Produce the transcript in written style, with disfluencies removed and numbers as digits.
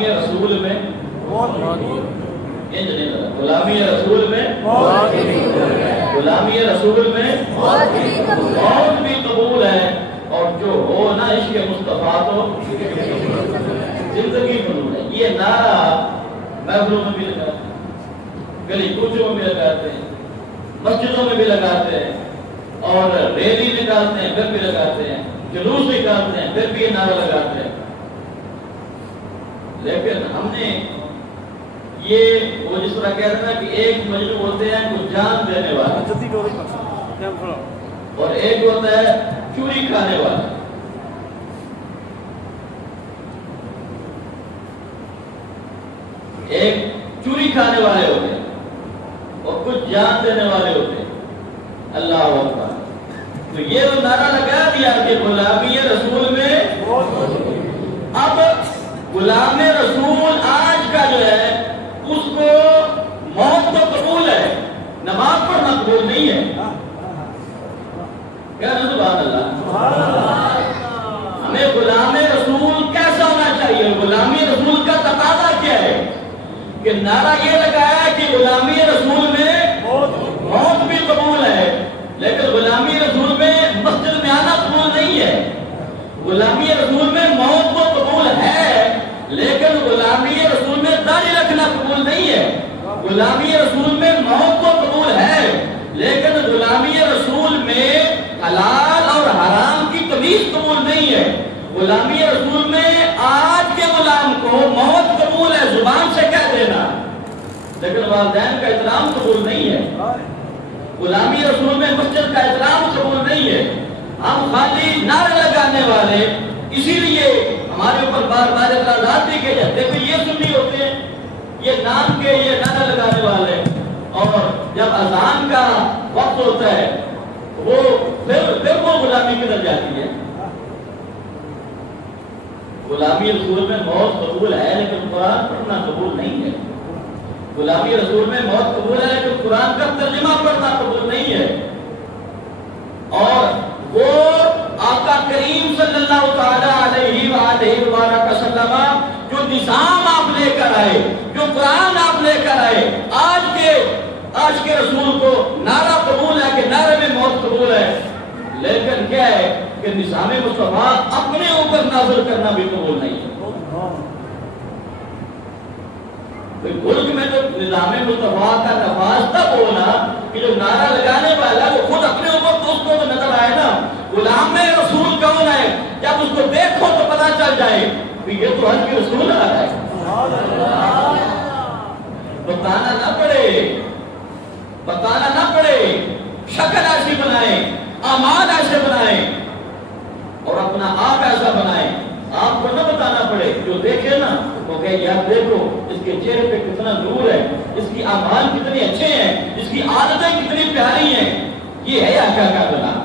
غلامی رسول میں غلامی رسول میں غلامی رسول میں موت بھی قبول ہے، اور جو ہو نا عشق مصطفیٰ تو زندگی قبول ہے۔ یہ نعرہ محفلوں میں بھی لگاتے ہیں، گلی کوچوں میں بھی لگاتے ہیں، مسجدوں میں بھی لگاتے ہیں، اور ریلی نکالتے ہیں پھر بھی لگاتے ہیں، جلوس نکالتے ہیں پھر بھی یہ نعرہ لگاتے ہیں۔ لیکن ہم نے یہ وہ جس طرح کہتے ہیں کہ ایک مجنون ہوتے ہیں کچھ جان دینے والا، اور ایک ہوتا ہے چوری کھانے والا۔ ایک چوری کھانے والے ہوتے ہیں اور کچھ جان دینے والے ہوتے ہیں۔ اللہ اکبر۔ تو یہ وہ نعرہ لگا دیا کہ غلامی رسول میں، اب غلام رسول آج کا جو ہے اس کو موت تو قبول ہے، نماز پڑھنا قبول نہیں ہے۔ کیا سبحان اللہ۔ ہمیں غلام رسول کیسا ہونا چاہیے؟ غلامی رسول کا تقاضا کیا ہے کہ نعرہ یہ لگایا کہ غلامی رسول میں موت بھی قبول ہے، لیکن غلامی رسول میں مسجد میں آنا قبول نہیں ہے۔ غلامی رسول میں موت تو قبول ہے، لیکن غلامی رسول میں داڑھی رکھنا قبول نہیں ہے۔ غلامی رسول میں موت تو قبول ہے، لیکن غلامی رسول میں حلال اور حرام کی تمیز قبول نہیں ہے۔ غلامی رسول میں آج کے غلام کو موت قبول ہے زبان سے کہہ دینا، لیکن والدین کا احترام قبول نہیں ہے۔ غلامی رسول میں مسجد کا احترام قبول نہیں ہے۔ ہم خالی نعرے لگانے والے، اسی لیے ہمارے اوپر بار بار اعتراضات بھی کیے جاتے ہیں کہ یہ سنی ہوتے ہیں، یہ نام کے یہ نعرے لگانے والے، اور جب اذان کا وقت ہوتا ہے وہ پھر وہ غلامی کدھر جاتی ہے؟ غلامی رسول میں موت قبول ہے لیکن قرآن پڑھنا قبول نہیں ہے۔ غلامی رسول میں موت قبول ہے لیکن قرآن کا ترجمہ پڑھنا قبول نہیں ہے۔ اور وہ آقا کریم صلی اللہ تعالی علیہ وآلہ وسلم جو نظام آپ لے کر آئے، جو قرآن آپ لے کر آئے، آج کے رسول کو نعرہ قبول ہے کہ نعرے میں موت قبول ہے، لیکن کیا ہے کہ نظام مصطفیٰ اپنے اوپر نازل کرنا بھی قبول نہیں ہے۔ ملک میں جو نظام مصطفیٰ کا نفاذ تب ہونا کہ جو نعرہ لگانے والا وہ خود اپنے اوپر تو اس کو نظر آئے نا۔ غلام رسول کون ہے؟ جب اس کو دیکھو تو پتا چل جائے کہ یہ تو حج کی رسول آ رہا ہے۔ بتانا نہ پڑے، شکل ایسی بنائیں، اعمال ایسے بنائیں، اور اپنا آپ ایسا بنائیں، آپ کو نہ بتانا پڑے۔ جو دیکھے نا وہ کہے یار دیکھو اس کے چہرے پہ کتنا نور ہے، اس کی اعمال کتنے اچھے ہیں، اس کی عادتیں کتنی پیاری ہیں، یہ ہے آقا کا غلام۔